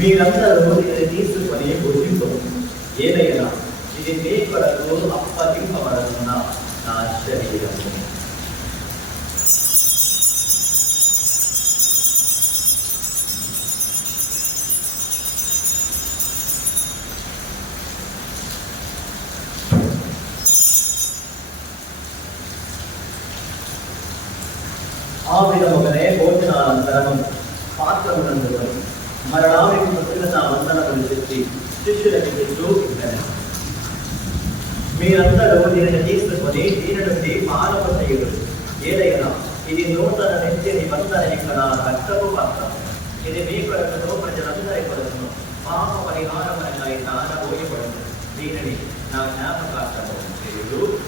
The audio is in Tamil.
நீ வந்து அதை வந்து இதை தீர்த்து பணியை கொடுக்கணும் ஏதையெல்லாம் இதை மேற்படுத்துவது அப்பா திரும்ப வரணும்னா நான் சரியிடம் ஆவிட மகனே போஜனானந்தரமும் பாத்திரம் நன்றி மரணாவிற்கு பத்திரத்தா வந்தனங்களை செலுத்தி சிஷ்யர்களுக்கு சோகின்றனர் மீ அந்த லோகிரின் தீர்த்தபதி தீரடத்தை பாரபட்டையுடன் ஏதையலாம் இது நோத்தன நெஞ்சை நீ வந்தனைக்கலாம் கட்டவும் அர்த்தம் இது மீ படத்தோ பிரஜை நந்தரை படுத்தணும் பாப பரிகாரமாய் தான ஓய்வுபடுங்கள் தீரனை நான் ஞாபகம் காட்டப்படும் செய்யுள்ளூர்